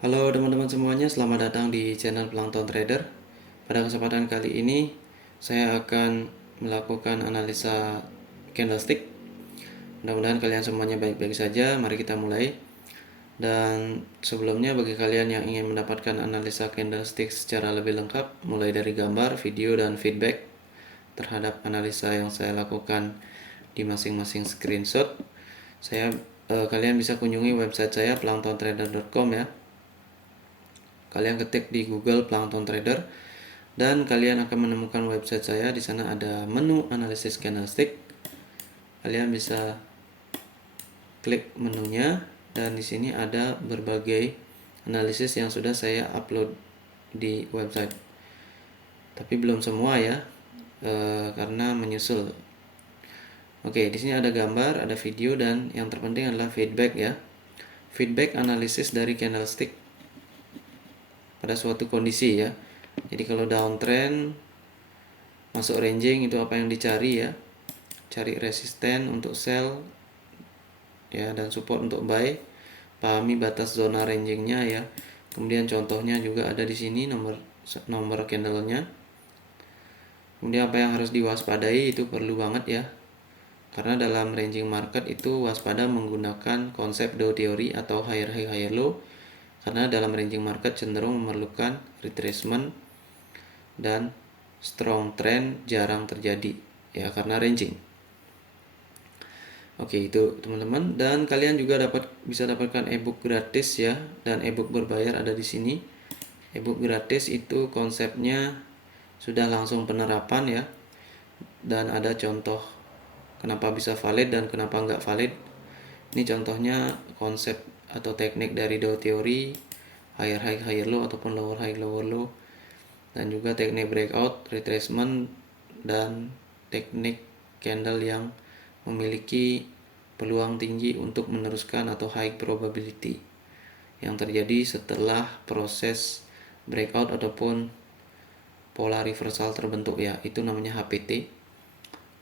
Halo teman-teman semuanya, selamat datang di channel Plankton Trader. Pada kesempatan kali ini, saya akan melakukan analisa candlestick. Mudah-mudahan kalian semuanya baik-baik saja. Mari kita mulai. Dan sebelumnya bagi kalian yang ingin mendapatkan analisa candlestick secara lebih lengkap, mulai dari gambar, video, dan feedback terhadap analisa yang saya lakukan di masing-masing screenshot, kalian bisa kunjungi website saya planktontrader.com ya. Kalian ketik di Google Plankton Trader dan kalian akan menemukan website saya. Di sana ada menu analisis candlestick. Kalian bisa klik menunya dan di sini ada berbagai analisis yang sudah saya upload di website. Tapi belum semua ya, karena menyusul. Oke, di sini ada gambar, ada video, dan yang terpenting adalah feedback ya. Feedback analisis dari candlestick pada suatu kondisi ya. Jadi kalau downtrend masuk ranging itu apa yang dicari ya, cari resisten untuk sell ya, dan support untuk buy, pahami batas zona rangingnya ya. Kemudian contohnya juga ada di sini nomor candlenya. Kemudian apa yang harus diwaspadai itu perlu banget ya, karena dalam ranging market itu waspada menggunakan konsep Dow theory atau higher high higher low, karena dalam ranging market cenderung memerlukan retracement dan strong trend jarang terjadi ya, karena ranging. Oke, itu teman-teman, dan kalian juga bisa dapatkan ebook gratis ya, dan ebook berbayar ada di sini. Ebook gratis itu konsepnya sudah langsung penerapan ya, dan ada contoh kenapa bisa valid dan kenapa nggak valid. Ini contohnya konsep atau teknik dari Dow theory, higher high higher low ataupun lower high lower low, dan juga teknik breakout, retracement, dan teknik candle yang memiliki peluang tinggi untuk meneruskan atau high probability yang terjadi setelah proses breakout ataupun pola reversal terbentuk ya, itu namanya HPT.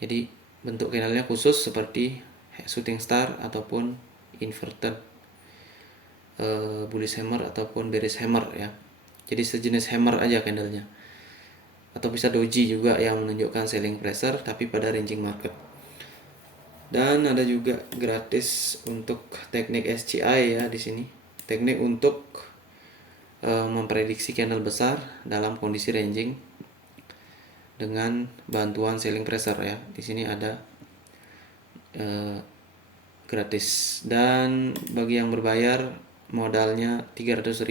Jadi bentuk candlenya khusus seperti shooting star ataupun inverted bullish hammer ataupun bearish hammer ya. Jadi sejenis hammer aja candlenya, atau bisa doji juga yang menunjukkan selling pressure tapi pada ranging market. Dan ada juga gratis untuk teknik SCI ya di sini. Teknik untuk memprediksi candle besar dalam kondisi ranging dengan bantuan selling pressure ya. Di sini ada gratis, dan bagi yang berbayar modalnya 300.000,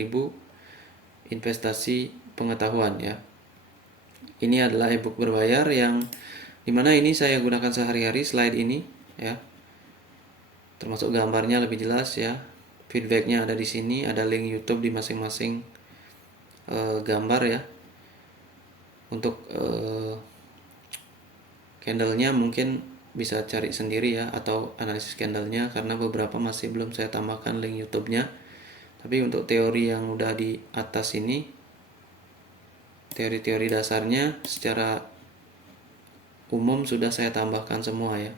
investasi pengetahuan ya. Ini adalah ebook berbayar yang dimana ini saya gunakan sehari-hari, slide ini ya, termasuk gambarnya lebih jelas ya. Feedbacknya ada di sini, ada link YouTube di masing-masing gambar ya. Untuk candlenya mungkin bisa cari sendiri ya, atau analisis candlenya, karena beberapa masih belum saya tambahkan link YouTube-nya. Tapi untuk teori yang udah di atas ini, teori-teori dasarnya secara umum sudah saya tambahkan semua ya.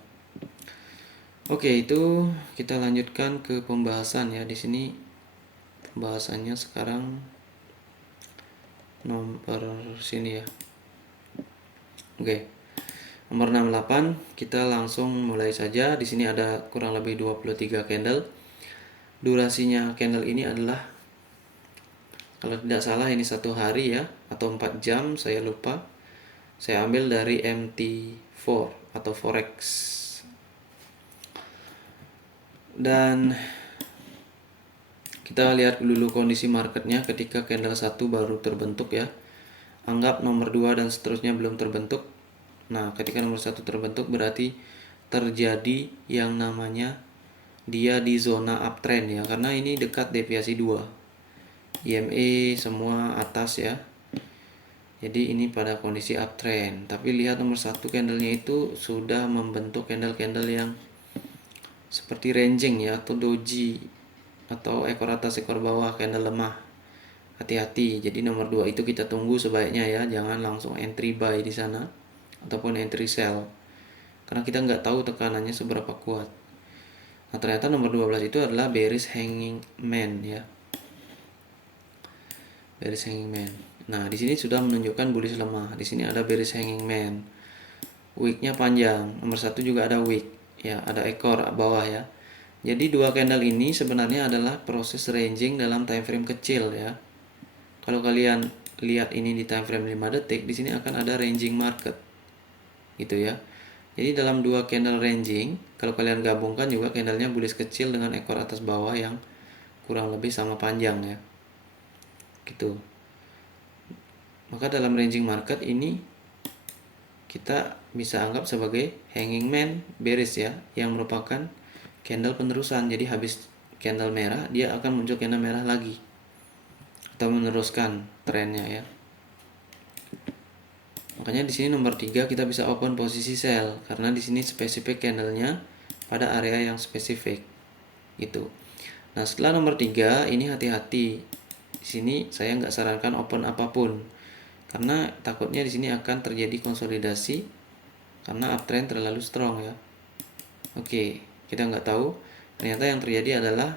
Oke, itu kita lanjutkan ke pembahasan ya. Di sini pembahasannya sekarang nomor sini ya. Oke. Nomor 68, kita langsung mulai saja. Di sini ada kurang lebih 23 candle. Durasinya candle ini adalah, kalau tidak salah ini 1 hari ya, atau 4 jam, saya lupa. Saya ambil dari MT4 atau Forex. Dan kita lihat dulu kondisi marketnya ketika candle 1 baru terbentuk ya. Anggap nomor 2 dan seterusnya belum terbentuk. Nah, ketika nomor 1 terbentuk berarti terjadi yang namanya dia di zona uptrend ya, karena ini dekat deviasi 2. IMA semua atas ya. Jadi ini pada kondisi uptrend. Tapi lihat nomor 1 candlenya itu sudah membentuk candle-candle yang seperti ranging ya, atau doji, atau ekor atas ekor bawah, candle lemah. Hati-hati. Jadi nomor 2 itu kita tunggu sebaiknya ya, jangan langsung entry buy di sana ataupun entry sell, karena kita nggak tahu tekanannya seberapa kuat. Nah, ternyata nomor 12 itu adalah bearish hanging man ya. bearish hanging man. Nah, di sini sudah menunjukkan bullish lemah. Di sini ada bearish hanging man. Wicknya panjang. Nomor 1 juga ada wick. Ya, ada ekor bawah ya. Jadi dua candle ini sebenarnya adalah proses ranging dalam time frame kecil ya. Kalau kalian lihat ini di time frame 5 detik, di sini akan ada ranging market. Gitu ya. Jadi dalam dua candle ranging, kalau kalian gabungkan juga candlenya bullish kecil dengan ekor atas bawah yang kurang lebih sama panjang ya. Gitu. Maka dalam ranging market ini kita bisa anggap sebagai hanging man bearish ya, yang merupakan candle penerusan. Jadi habis candle merah dia akan muncul candle merah lagi atau meneruskan trennya ya. Makanya di sini nomor 3 kita bisa open posisi sell karena di sini spesifik candlenya pada area yang spesifik gitu. Nah, setelah nomor 3 ini hati-hati. Di sini saya nggak sarankan open apapun karena takutnya di sini akan terjadi konsolidasi karena uptrend terlalu strong ya. Oke, kita nggak tahu. Ternyata yang terjadi adalah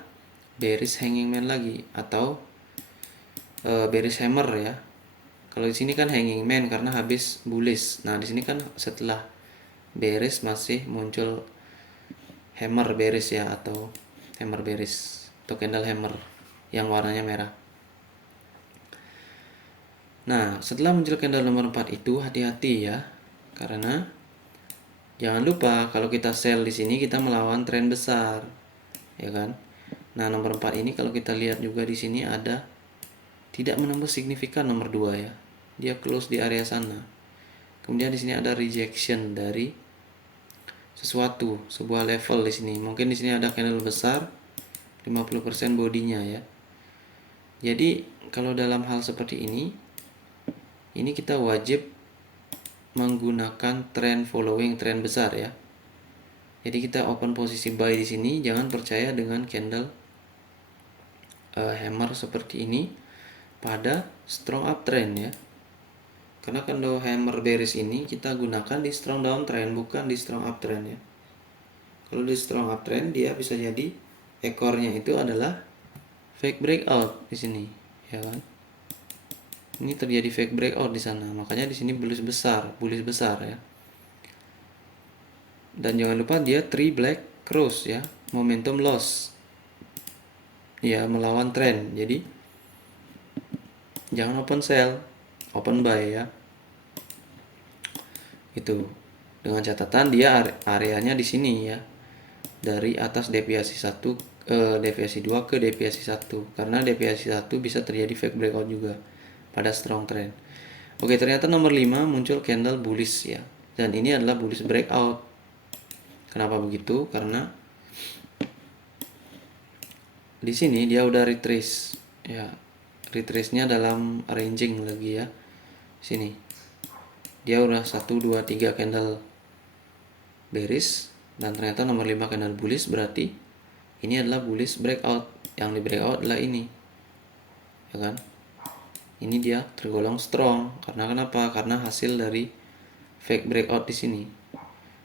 bearish hanging man lagi atau bearish hammer ya. Kalau di sini kan hanging man karena habis bullish. Nah, di sini kan setelah bearish masih muncul hammer bearish ya, atau hammer bearish atau candle hammer yang warnanya merah. Nah, setelah muncul candle nomor 4 itu hati-hati ya. Karena jangan lupa kalau kita sell di sini kita melawan tren besar. Ya kan? Nah, nomor 4 ini kalau kita lihat juga di sini ada tidak menembus signifikan nomor 2 ya. Dia close di area sana. Kemudian di sini ada rejection dari sesuatu, sebuah level di sini. Mungkin di sini ada candle besar 50% bodinya ya. Jadi, kalau dalam hal seperti ini kita wajib menggunakan trend following, trend besar ya. Jadi kita open posisi buy di sini, jangan percaya dengan candle hammer seperti ini pada strong uptrend ya. Karena candle hammer bearish ini kita gunakan di strong downtrend, bukan di strong uptrend ya. Kalau di strong uptrend dia bisa jadi ekornya itu adalah fake breakout di sini, ya kan? Ini terjadi fake breakout di sana, makanya di sini bullish besar ya. Dan jangan lupa dia 3 black cross ya, momentum loss. Ya, melawan tren. Jadi jangan open sell, open buy ya. Itu. Dengan catatan dia areanya di sini ya. Dari atas deviasi 1 deviasi 2 ke deviasi 1. Karena deviasi 1 bisa terjadi fake breakout juga pada strong trend. Oke, ternyata nomor 5 muncul candle bullish ya. Dan ini adalah bullish breakout. Kenapa begitu? Karena di sini dia udah retrace ya. Retrace-nya dalam ranging lagi ya. Sini. Dia udah 1 2 3 candle bearish dan ternyata nomor 5 candle bullish, berarti ini adalah bullish breakout. Yang di breakout adalah ini. Ya kan? Ini dia tergolong strong. Karena kenapa? Karena hasil dari fake breakout di sini.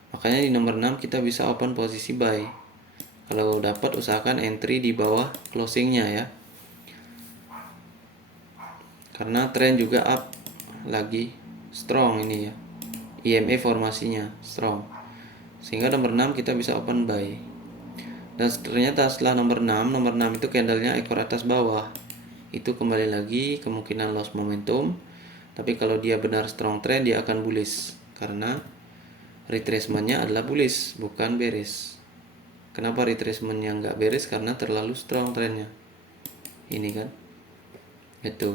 Makanya di nomor 6 kita bisa open posisi buy. Kalau dapat usahakan entry di bawah closingnya ya. Karena tren juga up lagi strong ini ya. EMA formasinya strong. Sehingga nomor 6 kita bisa open buy. Dan ternyata setelah nomor 6 itu candlenya ekor atas bawah. Itu kembali lagi kemungkinan loss momentum. Tapi kalau dia benar strong trend dia akan bullish karena retracementnya adalah bullish bukan bearish. Kenapa retracementnya nggak bearish? Karena terlalu strong trendnya. Ini kan itu.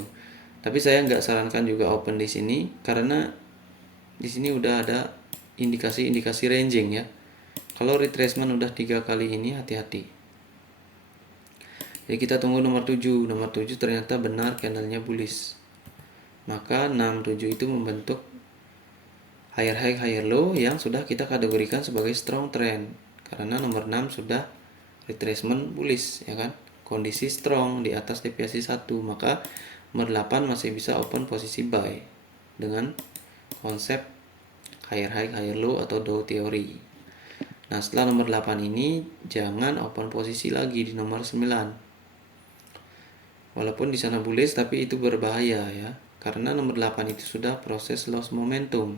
Tapi saya nggak sarankan juga open di sini karena di sini udah ada indikasi-indikasi ranging ya. Kalau retracement udah 3 kali ini hati-hati. Jadi kita tunggu nomor 7. Nomor 7 ternyata benar candlenya bullish. Maka 67 itu membentuk higher high higher low yang sudah kita kategorikan sebagai strong trend. Karena nomor 6 sudah retracement bullish ya kan. Kondisi strong di atas deviasi 1. Maka nomor 8 masih bisa open posisi buy dengan konsep higher high higher low atau Dow theory. Nah, setelah nomor 8 ini jangan open posisi lagi di nomor 9. Walaupun di sana bullish tapi itu berbahaya ya. Karena nomor 8 itu sudah proses loss momentum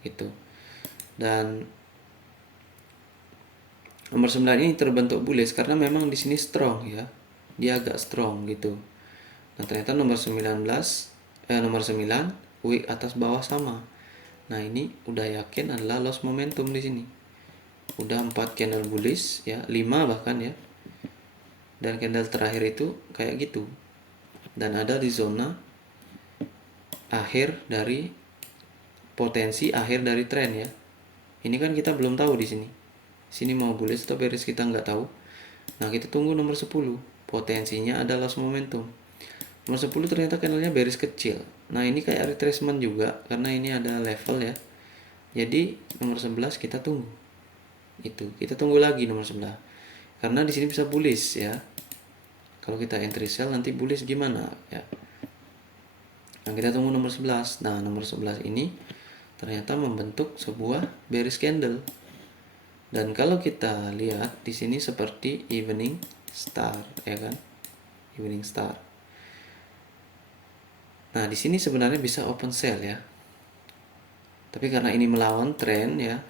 gitu. Dan nomor 9 ini terbentuk bullish karena memang di sini strong ya. Dia agak strong gitu. Nah, ternyata nomor 9 wick atas bawah sama. Nah, ini udah yakin adalah loss momentum di sini. Udah 4 candle bullish ya, 5 bahkan ya. Dan candle terakhir itu kayak gitu. Dan ada di zona akhir dari potensi akhir dari tren ya. Ini kan kita belum tahu di sini. Sini mau bullish atau bearish kita nggak tahu. Nah, kita tunggu nomor 10. Potensinya ada loss momentum. Nomor 10 ternyata candlenya bearish kecil. Nah, ini kayak retracement juga karena ini ada level ya. Jadi nomor 11 kita tunggu. Itu, kita tunggu lagi nomor 11. Karena di sini bisa bullish ya. Kalau kita entry sell nanti bullish gimana ya. Nah, kita tunggu nomor 11. Nah, nomor 11 ini ternyata membentuk sebuah bearish candle. Dan kalau kita lihat di sini seperti evening star ya kan? Evening star. Nah, di sini sebenarnya bisa open sell ya. Tapi karena ini melawan tren ya,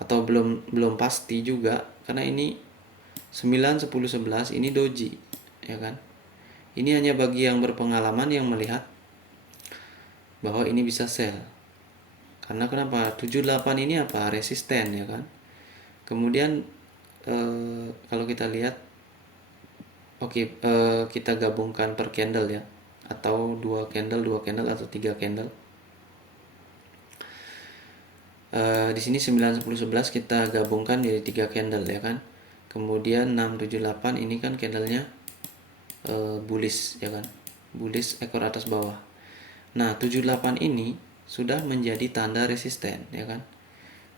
atau belum pasti juga karena ini 9 10 11 ini doji ya kan. Ini hanya bagi yang berpengalaman yang melihat bahwa ini bisa sell. Karena kenapa? 78 ini apa? Resisten ya kan. Kemudian kalau kita lihat kita gabungkan per candle ya, atau 2 candle atau 3 candle. Di sini 9 10 11 kita gabungkan jadi 3 candle ya kan. Kemudian 6 7 8 ini kan candlenya bullish ya kan. Bullish ekor atas bawah. Nah, 78 ini sudah menjadi tanda resisten ya kan.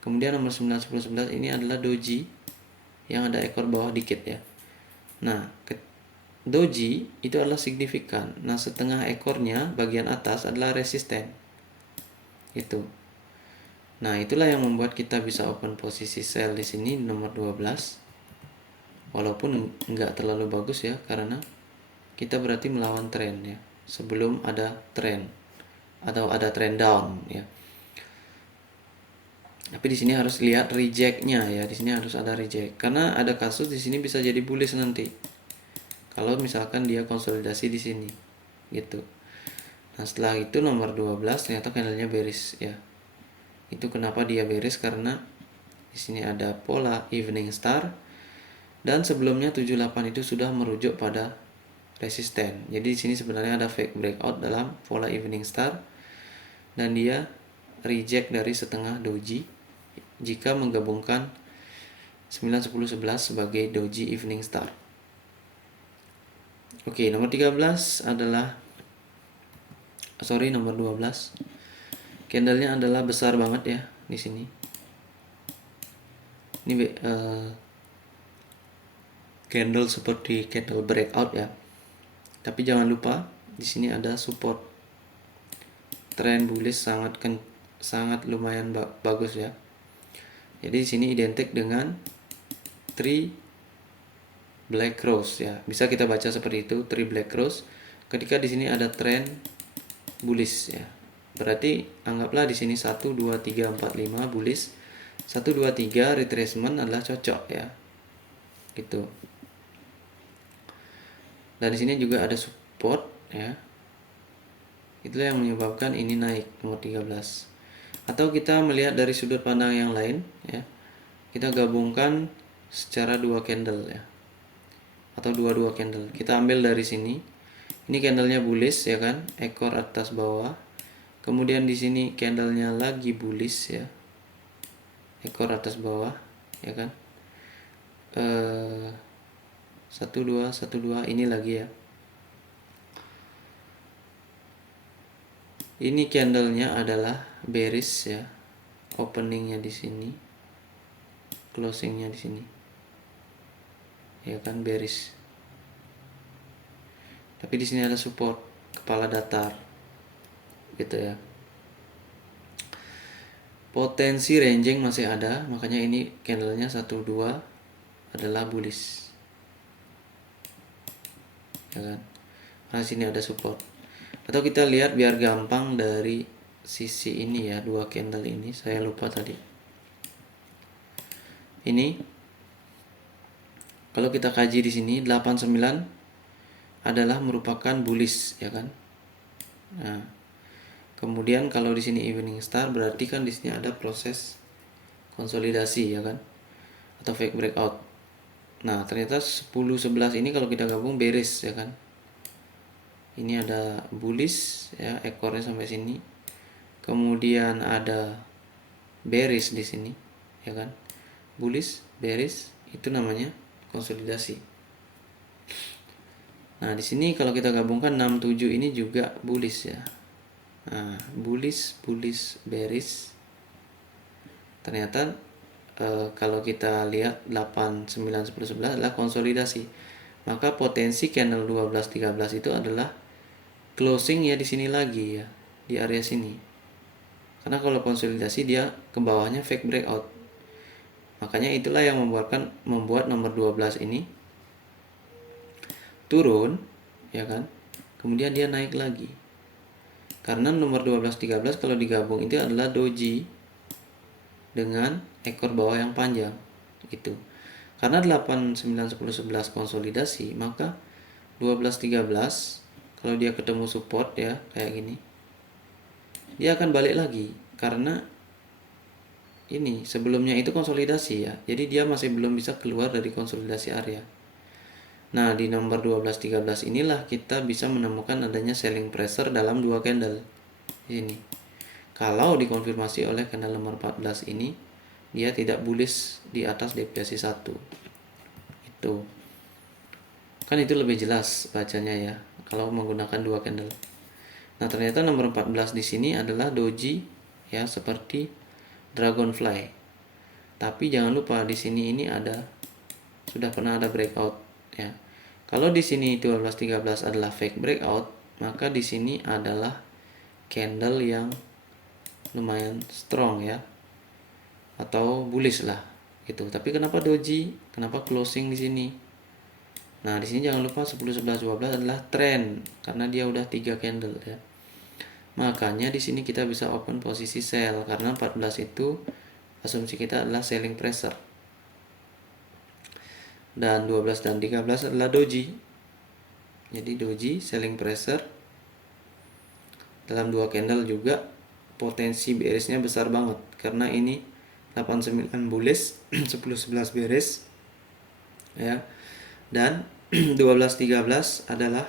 Kemudian nomor 9 10 11 ini adalah doji yang ada ekor bawah dikit ya. Nah, doji itu adalah signifikan. Nah, setengah ekornya bagian atas adalah resisten. Itu. Nah, itulah yang membuat kita bisa open posisi sell di sini nomor 12. Walaupun nggak terlalu bagus ya, karena kita berarti melawan tren ya. Sebelum ada tren atau ada trend down ya. Tapi di sini harus lihat rejectnya ya. Di sini harus ada reject. Karena ada kasus di sini bisa jadi bullish nanti. Kalau misalkan dia konsolidasi di sini gitu. Nah, setelah itu nomor 12 ternyata candlenya bearish ya. Itu kenapa dia bearish karena di sini ada pola evening star dan sebelumnya 78 itu sudah merujuk pada resisten. Jadi di sini sebenarnya ada fake breakout dalam pola evening star dan dia reject dari setengah doji jika menggabungkan 9 10 11 sebagai doji evening star. Oke, nomor 13 adalah nomor 12. Candlenya adalah besar banget ya di sini. Ini candle seperti candle breakout ya. Tapi jangan lupa di sini ada support. Trend bullish sangat lumayan bagus ya. Jadi di sini identik dengan 3 black cross ya. Bisa kita baca seperti itu, 3 black cross. Ketika di sini ada trend bullish ya. Berarti anggaplah di sini 1 2 3 4 5 bullish. 1 2 3 retracement adalah cocok ya. Gitu. Dan di sini juga ada support ya. Itulah yang menyebabkan ini naik nomor 13. Atau kita melihat dari sudut pandang yang lain ya. Kita gabungkan secara 2 candle ya. Atau 2 candle. Kita ambil dari sini. Ini candlenya bullish ya kan, ekor atas bawah. Kemudian di sini candlenya lagi bullish ya. Ekor atas bawah ya kan. 1 2 1 2 ini lagi ya. Ini candlenya adalah bearish ya. Openingnya di sini, closingnya di sini. Ya kan, bearish. Tapi di sini ada support kepala datar. Gitu ya. Potensi ranging masih ada, makanya ini candlenya 1 2 adalah bullish. Ya kan? Nah, sini ada support. Atau kita lihat biar gampang dari sisi ini ya, dua candle ini. Saya lupa tadi. Ini kalau kita kaji di sini 89 adalah merupakan bullish ya kan. Nah, kemudian kalau di sini evening star berarti kan di sini ada proses konsolidasi ya kan, atau fake breakout. Nah, ternyata 10-11 ini kalau kita gabung bearish ya kan. Ini ada bullish ya, ekornya sampai sini. Kemudian ada bearish di sini ya kan. Bullish, bearish itu namanya konsolidasi. Nah, di sini kalau kita gabungkan 67 ini juga bullish ya. Nah, bullish, bearish. Ternyata kalau kita lihat 8, 9, 10, 11 adalah konsolidasi. Maka potensi candle 12, 13 itu adalah closing ya di sini lagi ya, di area sini. Karena kalau konsolidasi dia ke bawahnya fake breakout. Makanya itulah yang membuat nomor 12 ini turun ya kan. Kemudian dia naik lagi. Karena nomor 12 13 kalau digabung itu adalah doji dengan ekor bawah yang panjang gitu. Karena 8 9 10 11 konsolidasi, maka 12 13 kalau dia ketemu support ya kayak gini, dia akan balik lagi karena ini sebelumnya itu konsolidasi ya. Jadi dia masih belum bisa keluar dari konsolidasi area. Nah, di nomor 12 13 inilah kita bisa menemukan adanya selling pressure dalam dua candle ini. Kalau dikonfirmasi oleh candle nomor 14 ini, dia tidak bullish di atas deviasi 1. Itu. Kan itu lebih jelas bacanya ya kalau menggunakan dua candle. Nah, ternyata nomor 14 di sini adalah doji ya, seperti dragonfly. Tapi jangan lupa di sini ini sudah pernah ada breakout ya. Kalau di sini 12 13 adalah fake breakout, maka di sini adalah candle yang lumayan strong ya, atau bullish lah gitu. Tapi kenapa doji? Kenapa closing di sini? Nah, di sini jangan lupa 10 11 12 adalah trend karena dia udah 3 candle ya. Makanya di sini kita bisa open posisi sell karena 14 itu asumsi kita adalah selling pressure. Dan 12 dan 13 adalah doji. Jadi doji selling pressure dalam dua candle juga potensi bearishnya besar banget karena ini 89 bullish 10 11 bearish ya, dan 12 13 adalah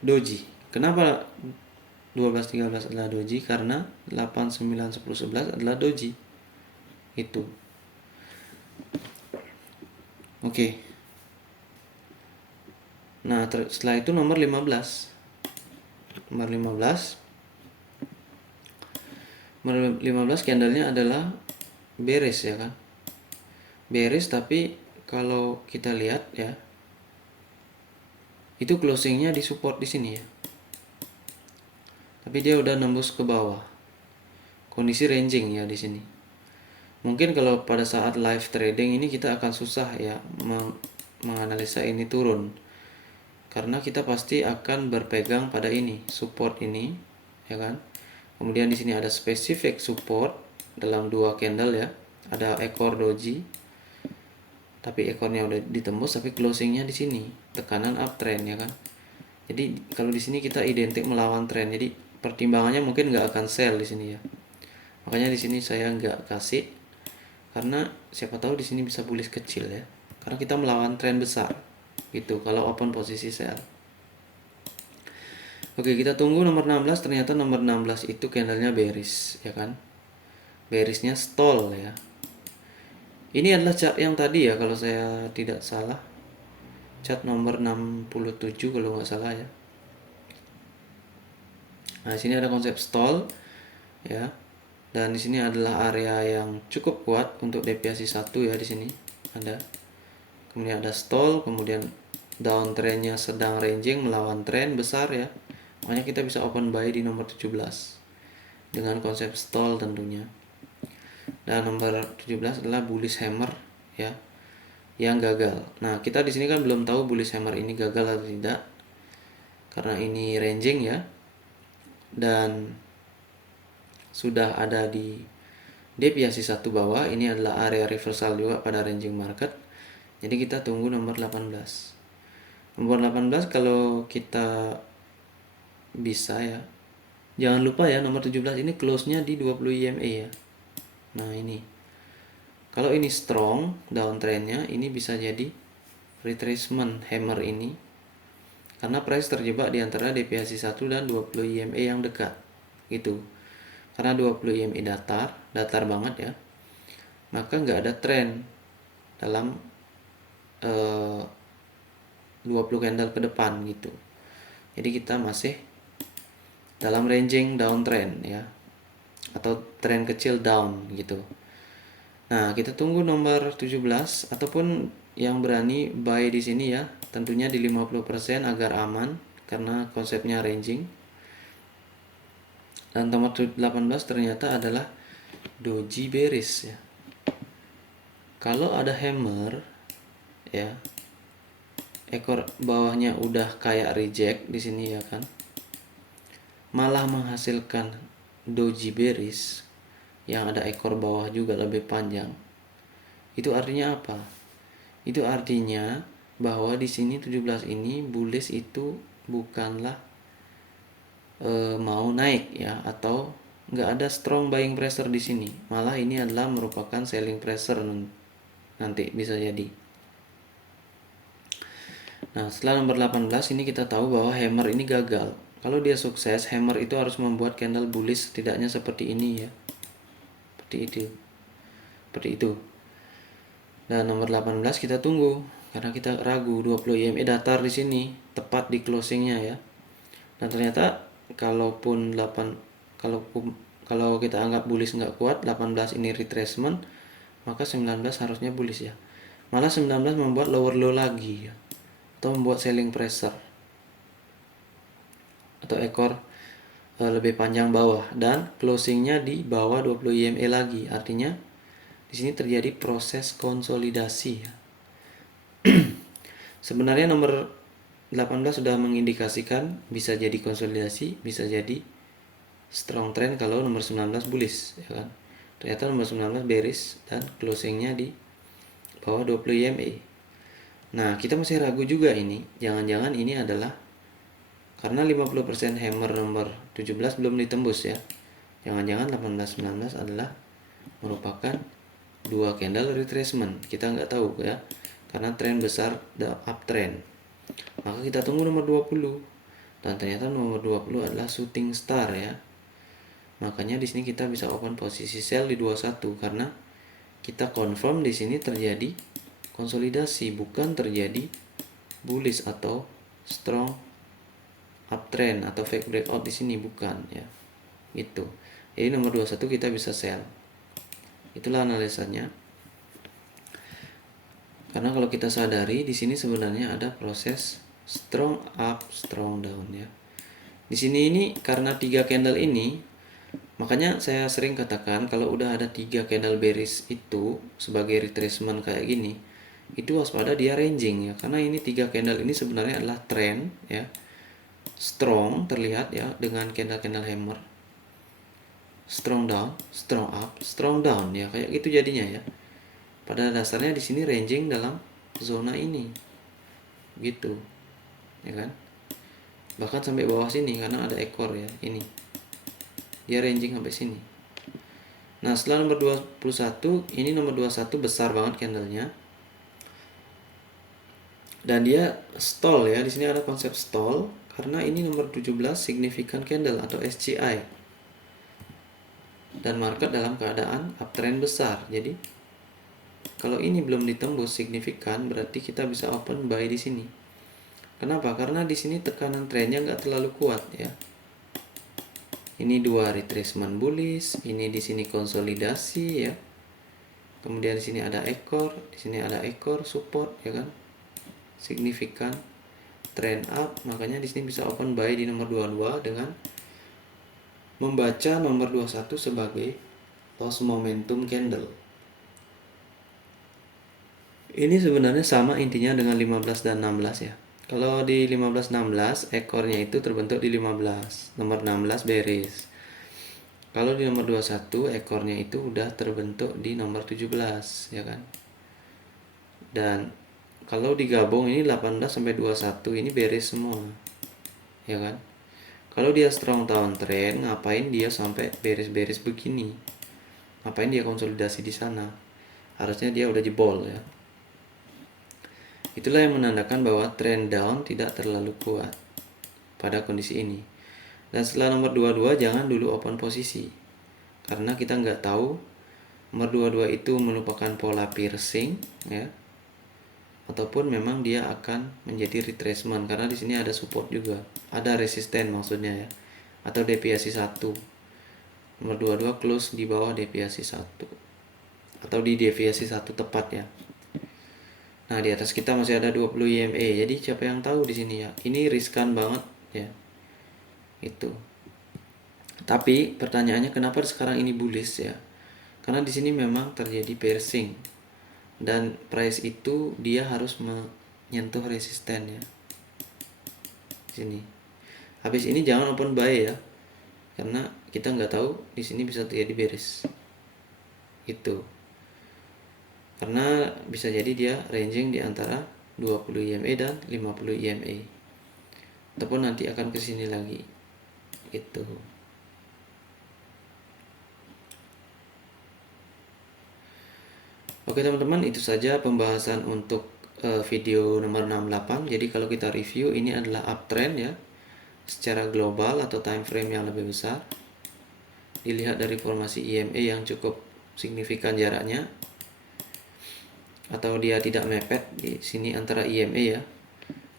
doji. Kenapa 12 13 adalah doji? Karena 8 9 10 11 adalah doji. Itu. Oke. Nah, setelah itu nomor 15. Nomor 15 candlenya adalah bearish ya kan. Bearish, tapi kalau kita lihat ya, itu closingnya di support di sini ya. Tapi dia udah nembus ke bawah. Kondisi ranging ya di sini. Mungkin kalau pada saat live trading ini kita akan susah ya menganalisa ini turun. Karena kita pasti akan berpegang pada ini, support ini, ya kan? Kemudian di sini ada specific support dalam dua candle ya. Ada ekor doji. Tapi ekornya udah ditembus, tapi closingnya di sini, tekanan uptrend ya kan. Jadi kalau di sini kita identik melawan tren. Jadi pertimbangannya mungkin nggak akan sell di sini ya. Makanya di sini saya nggak kasih, karena siapa tahu di sini bisa bullish kecil ya. Karena kita melawan tren besar gitu kalau open posisi sell. Oke, kita tunggu nomor 16. Ternyata nomor 16 itu candlenya bearish ya kan. Bearishnya stall ya. Ini adalah chart yang tadi ya kalau saya tidak salah. Chart nomor 67 kalau nggak salah ya. Nah, di sini ada konsep stall ya. Dan di sini adalah area yang cukup kuat untuk deviasi 1 ya di sini. Ada. Kemudian ada stall, kemudian downtrendnya sedang ranging melawan tren besar ya. Makanya kita bisa open buy di nomor 17 dengan konsep stall tentunya. Dan nomor 17 adalah bullish hammer ya, yang gagal. Nah, kita di sini kan belum tahu bullish hammer ini gagal atau tidak. karena ini ranging ya, dan sudah ada di deviasi 1 bawah. Ini adalah area reversal juga pada ranging market. Jadi kita tunggu nomor 18. Nomor 18 kalau kita bisa ya, jangan lupa ya, nomor 17 ini close-nya di 20 EMA ya. Nah ini, kalau ini strong downtrendnya, ini bisa jadi retracement hammer ini, karena price terjebak di antara deviasi 1 dan 20 EMA yang dekat gitu. Karena 20 EMA datar banget ya, maka nggak ada trend dalam 20 candle ke depan gitu. Jadi kita masih dalam ranging downtrend ya, atau trend kecil down gitu. Nah, kita tunggu nomor 17, ataupun yang berani buy di sini ya, tentunya di 50% agar aman karena konsepnya ranging. Dan nomor 18 ternyata adalah doji bearish ya. Kalau ada hammer ya, ekor bawahnya udah kayak reject di sini ya kan, malah menghasilkan doji bearish yang ada ekor bawah juga lebih panjang. Itu artinya apa? Itu artinya bahwa di sini 17 ini bullish itu bukanlah mau naik ya, atau nggak ada strong buying pressure di sini. Malah ini adalah merupakan selling pressure nanti bisa jadi. Nah, setelah nomor 18 ini kita tahu bahwa hammer ini gagal. Kalau dia sukses, hammer itu harus membuat candle bullish setidaknya seperti ini ya. Seperti itu. Dan nomor 18 kita tunggu karena kita ragu 20 EMA datar di sini, tepat di closingnya ya. Dan ternyata kalau kita anggap bullish nggak kuat, 18 ini retracement, maka 19 harusnya bullish ya. Malah 19 membuat lower low lagi ya, atau membuat selling pressure atau ekor lebih panjang bawah, dan closingnya di bawah 20 EMA lagi. Artinya di sini terjadi proses konsolidasi ya. Sebenarnya nomor 18 sudah mengindikasikan bisa jadi konsolidasi, bisa jadi strong trend kalau nomor 19 bullish ya kan. Ternyata nomor 19 bearish dan closingnya di bawah 20 EMA. Nah, kita masih ragu juga ini. Jangan-jangan ini adalah karena 50% hammer nomor 17 belum ditembus ya. Jangan-jangan 18-19 adalah merupakan dua candle retracement. Kita nggak tahu ya, karena tren besar uptrend. Maka kita tunggu nomor 20. Dan ternyata nomor 20 adalah shooting star ya. Makanya di sini kita bisa open posisi sell di 21 karena kita confirm di sini terjadi konsolidasi, bukan terjadi bullish atau strong uptrend atau fake breakout di sini, bukan ya. Itu. Jadi nomor 21 kita bisa sell. Itulah analisanya. Karena kalau kita sadari di sini sebenarnya ada proses strong up, strong down ya. Di sini ini karena 3 candle ini, makanya saya sering katakan kalau udah ada 3 candle bearish itu sebagai retracement kayak gini, itu waspada dia ranging ya. Karena ini 3 candle ini sebenarnya adalah trend ya. Strong terlihat ya dengan candle-candle hammer. Strong down, strong up, strong down ya, kayak gitu jadinya ya. Pada dasarnya di sini ranging dalam zona ini. Gitu. Ya kan? Bahkan sampai bawah sini karena ada ekor ya, ini. Dia ranging sampai sini. Nah, setelah nomor 21, ini nomor 21 besar banget candlenya. Dan dia stall ya. Di sini ada konsep stall karena ini nomor 17 significant candle atau SCI. Dan market dalam keadaan uptrend besar. Jadi kalau ini belum ditembus signifikan, berarti kita bisa open buy di sini. Kenapa? Karena di sini tekanan trennya nggak terlalu kuat ya. Ini dua retracement bullish, ini di sini konsolidasi ya. Kemudian di sini ada ekor, di sini ada ekor support ya kan. Signifikan trend up, makanya di sini bisa open buy di nomor 22 dengan membaca nomor 21 sebagai loss momentum candle. Ini sebenarnya sama intinya dengan 15 dan 16 ya. Kalau di 15-16 ekornya itu terbentuk di 15, nomor 16 beris. Kalau di nomor 21 ekornya itu udah terbentuk di nomor 17, ya kan. Dan kalau digabung ini 18 sampai 21 ini beres semua, ya kan. Kalau dia strong downtrend, ngapain dia sampai beres-beres begini? Ngapain dia konsolidasi di sana? Harusnya dia udah jebol ya. Itulah yang menandakan bahwa trend down tidak terlalu kuat pada kondisi ini. Dan setelah nomor 22 jangan dulu open posisi, karena kita nggak tahu nomor 22 itu merupakan pola piercing ya, ataupun memang dia akan menjadi retracement, karena di sini ada support juga, ada resisten maksudnya ya, atau deviasi 1. Nomor 22 close di bawah deviasi 1 atau di deviasi 1 tepat ya. Nah, di atas kita masih ada 20 EMA. Jadi siapa yang tahu di sini ya. Ini riskan banget ya. Itu. Tapi pertanyaannya kenapa sekarang ini bullish ya? Karena di sini memang terjadi piercing dan price itu dia harus menyentuh resisten ya. Sini. Habis ini jangan open buy ya. Karena kita nggak tahu di sini bisa terjadi bearish. Itu. Karena bisa jadi dia ranging di antara 20 EMA dan 50 EMA. Ataupun nanti akan ke sini lagi. Itu. Oke teman-teman, itu saja pembahasan untuk video nomor 68. Jadi kalau kita review, ini adalah uptrend ya, secara global atau time frame yang lebih besar. Dilihat dari formasi EMA yang cukup signifikan jaraknya, atau dia tidak mepet di sini antara EMA ya.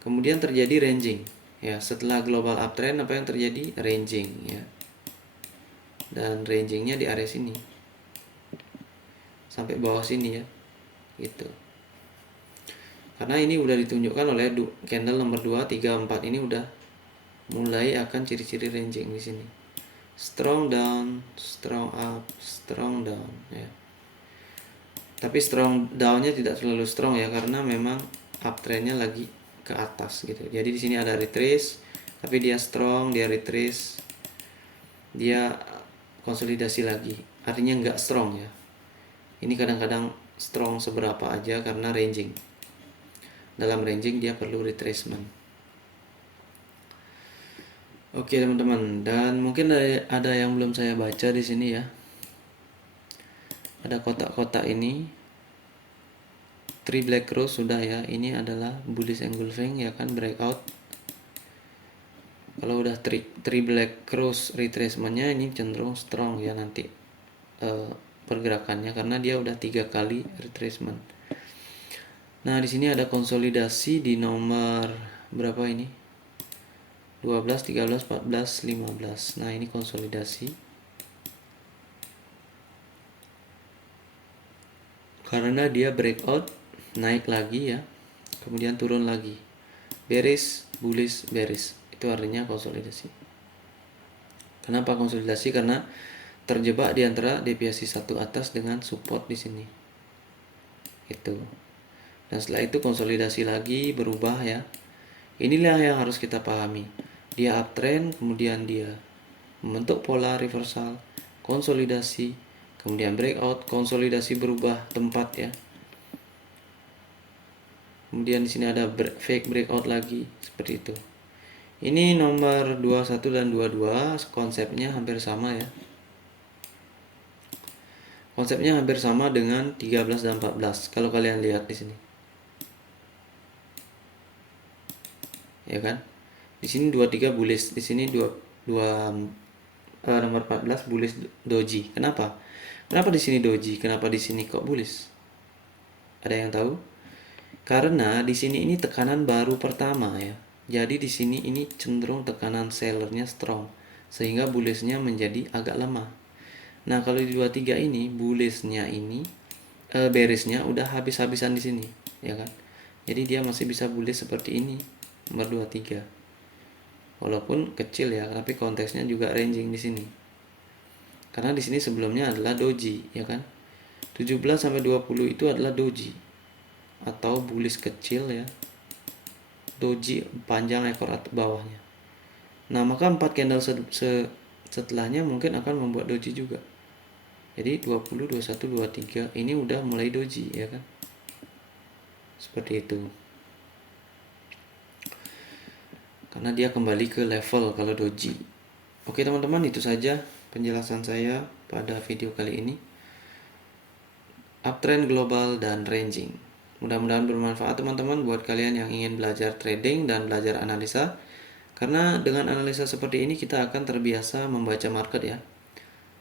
Kemudian terjadi ranging ya, setelah global uptrend apa yang terjadi? Ranging ya. Dan rangingnya di area sini sampai bawah sini ya, gitu. Karena ini udah ditunjukkan oleh candle nomor 2, 3, 4 ini udah mulai akan ciri-ciri ranging di sini. Strong down, strong up, strong down ya. Tapi strong downnya tidak terlalu strong ya, karena memang uptrendnya lagi ke atas gitu. Jadi di sini ada retrace, tapi dia strong, dia retrace, dia konsolidasi lagi. Artinya nggak strong ya. Ini kadang-kadang strong seberapa aja karena ranging. Dalam ranging dia perlu retracement. Oke teman-teman, dan mungkin ada yang belum saya baca di sini ya. Ada kotak-kotak ini. 3 black cross sudah ya. Ini adalah bullish engulfing ya kan, breakout. Kalau udah 3 black cross retracementnya ini cenderung strong ya nanti pergerakannya, karena dia udah 3 kali retracement. Nah, di sini ada konsolidasi di nomor berapa ini? 12, 13, 14, 15. Nah, ini konsolidasi. Karena dia breakout, naik lagi ya. Kemudian turun lagi. Bearish, bullish, bearish. Itu artinya konsolidasi. Kenapa konsolidasi? Karena terjebak di antara deviasi 1 atas dengan support di sini. Itu. Dan setelah itu konsolidasi lagi, berubah ya. Inilah yang harus kita pahami. Dia uptrend, kemudian dia membentuk pola reversal, konsolidasi, kemudian breakout, konsolidasi, berubah tempat ya. Kemudian di sini ada fake breakout lagi, seperti itu. Ini nomor 21 dan 22 konsepnya hampir sama ya. Konsepnya hampir sama dengan 13 dan 14 kalau kalian lihat di sini. Ya kan? Di sini 23 bullish, di sini nomor 14 bullish doji. Kenapa? Kenapa di sini doji? Kenapa di sini kok bullish? Ada yang tahu? Karena di sini ini tekanan baru pertama ya. Jadi di sini ini cenderung tekanan sellernya strong, sehingga bullishnya menjadi agak lemah. Nah, kalau di 23 ini bullishnya ini bearishnya udah habis-habisan di sini, ya kan? Jadi dia masih bisa bullish seperti ini, nomor 23. Walaupun kecil ya, tapi konteksnya juga ranging di sini. Karena di sini sebelumnya adalah doji, ya kan? 17 sampai 20 itu adalah doji atau bullish kecil ya. doji panjang ekor atau bawahnya. Nah, maka 4 candle setelahnya mungkin akan membuat doji juga. Jadi 20, 21, 23 ini udah mulai doji, ya kan? Seperti itu. Karena dia kembali ke level kalau doji. Oke teman-teman, itu saja penjelasan saya pada video kali ini. Uptrend global dan ranging. Mudah-mudahan bermanfaat teman-teman buat kalian yang ingin belajar trading dan belajar analisa. Karena dengan analisa seperti ini kita akan terbiasa membaca market ya.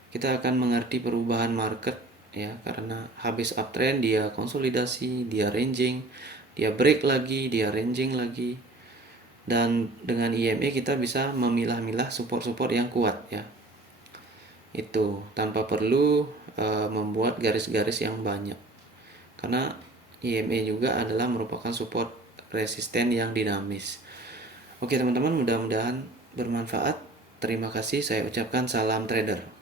Kita akan mengerti perubahan market ya, karena habis uptrend dia konsolidasi, dia ranging, dia break lagi, dia ranging lagi. Dan dengan IMA kita bisa memilah-milah support-support yang kuat ya. Itu tanpa perlu membuat garis-garis yang banyak. Karena IMA juga adalah merupakan support resisten yang dinamis. Oke teman-teman, mudah-mudahan bermanfaat. Terima kasih, saya ucapkan salam trader.